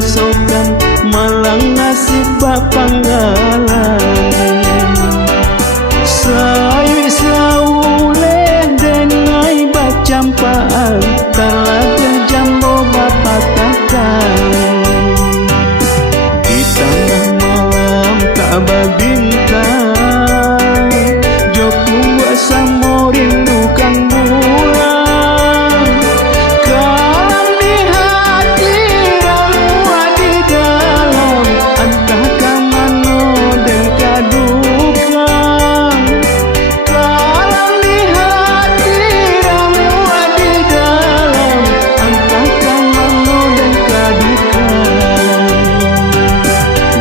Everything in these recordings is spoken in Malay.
rasokan malang nasib bapanggalan sayu sauleh dengai bacampaan talaga jambo bapatakan di tengah malam tak berbintang joku buasa mau rindukan bulan kalam di hati ramua di dalam entah kamano dan kaduka kalam di hati ramua di dalam entah kamano dan kaduka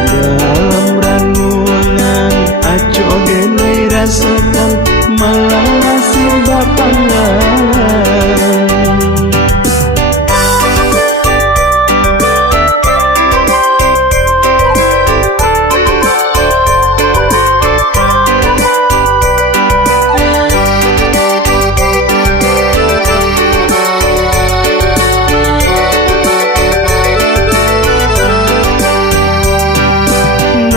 dalam ranungan aco denai rasakan malang nasib bapanggalan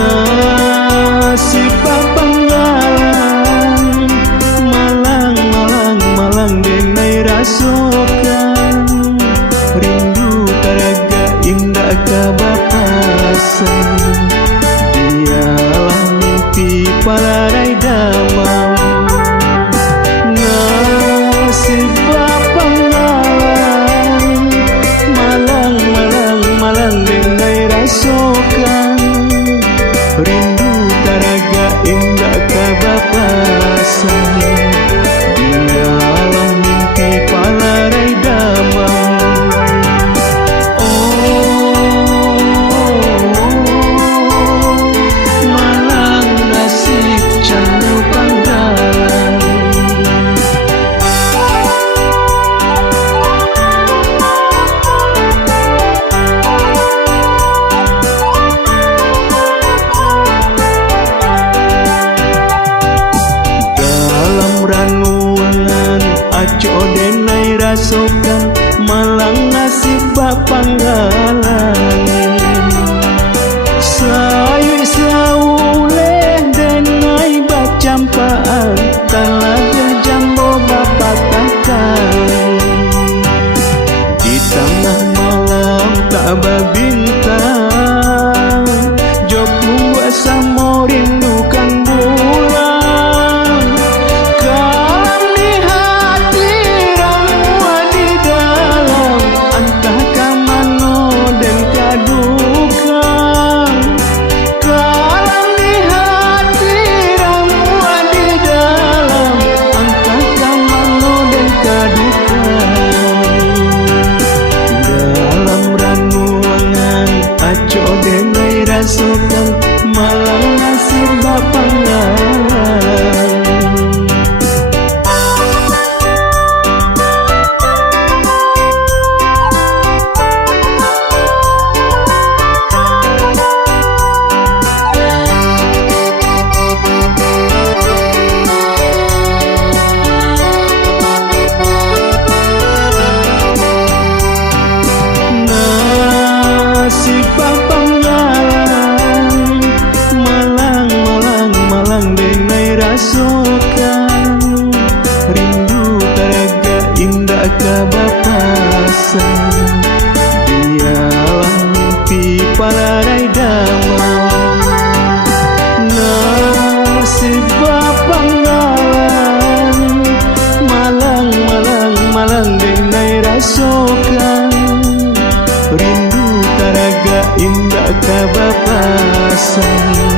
nasib bapanggalan malang malang malang denai rasokan rindu taraga indah kabapasan dialah mimpi palarai damang nasib bapanggalan malang malang malang denai rasokan rindu taraga indah kabapasan dialah mimpi palarai damang malang nasib candu panggalan ranungan aco denai rasokan malang nasib bapanggalan sayu sauleh denai bacampaan talaga jambo bapatakan di tengah malam tak berbintang joku buasa mau rindukan bulan kalam di hati ramua di dalam entah kamano dan kaduka kalam di hati ramua di dalam entah kamano dan kaduka dalam ranungan aco denai rasokan malang nasib bapanggalan nasib bapanggalan malang malang malang denai rasokan rindu taraga indah kabapasan dialah mimpi palarai damang nasib bapanggalan malang malang malang denai rasokan rindu taraga indah kabapasan